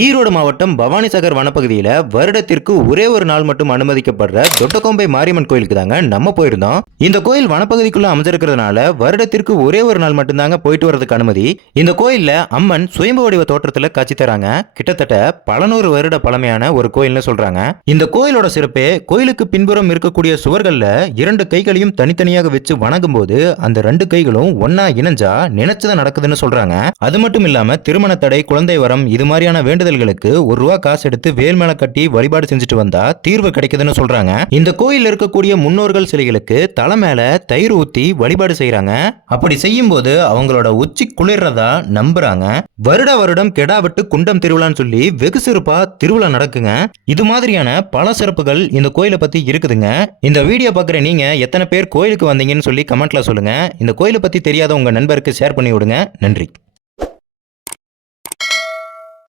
ஈரோடு மாவட்டம் பவானிசாகர் வனப்பகுதியில் வருடத்திற்கு ஒரே ஒரு நாள் மட்டும் அனுமதிக்கப்படுற தொட்டக்கோம்பை மாரியம்மன் கோயிலுக்கு தாங்க நம்ம போயிருந்தோம். இந்த கோயில் வனப்பகுதிக்குள்ள அமைஞ்சிருக்கிறதுனால வருடத்திற்கு ஒரே ஒரு நாள் மட்டும்தாங்க போயிட்டு வரதுக்கு அனுமதி. இந்த கோயில்ல அம்மன் சுயம்பு வடிவ தோற்றத்துல காட்சி தராங்க. கிட்டத்தட்ட பல நூறு வருட பழமையான ஒரு கோயில்னு சொல்றாங்க. இந்த கோயிலோட சிறப்பே கோயிலுக்கு பின்புறம் இருக்கக்கூடிய சுவர்கள்ல 2 கைகளையும் தனித்தனியாக வச்சு வணங்கும் போது அந்த 2 கைகளும் ஒன்னா இணைஞ்சா நினைச்சதான் நடக்குதுன்னு சொல்றாங்க. அது மட்டும் இல்லாம திருமண தடை, குழந்தை வரம் இது மாதிரியான வேண்டுதல்களுக்கு ₹1 காசு எடுத்து வேல் மேல கட்டி வழிபாடு செஞ்சுட்டு வந்தா தீர்வு கிடைக்குதுன்னு சொல்றாங்க. இந்த கோயில் இருக்கக்கூடிய முன்னோர்கள் சிலைகளுக்கு தலை மேல தயிர் ஊத்தி வழிபாடு செய்யறாங்க. அப்படி செய்யும் போது அவங்களோட உச்சி குளிர்றதா நம்புறாங்க. வருடம் கெடா விட்டு குண்டம் திருவிழான்னு சொல்லி வெகு சிறப்பா திருவிழா நடக்குங்க. இது மாதிரியான பல சிறப்புகள் இந்த கோயிலை பத்தி இருக்குதுங்க. இந்த வீடியோ பாக்குற நீங்க எத்தனை பேர் கோயிலுக்கு வந்தீங்கன்னு சொல்லி கமெண்ட்ல சொல்லுங்க. இந்த கோயிலை பத்தி தெரியாத உங்க நண்பருக்கு ஷேர் பண்ணி விடுங்க. நன்றி.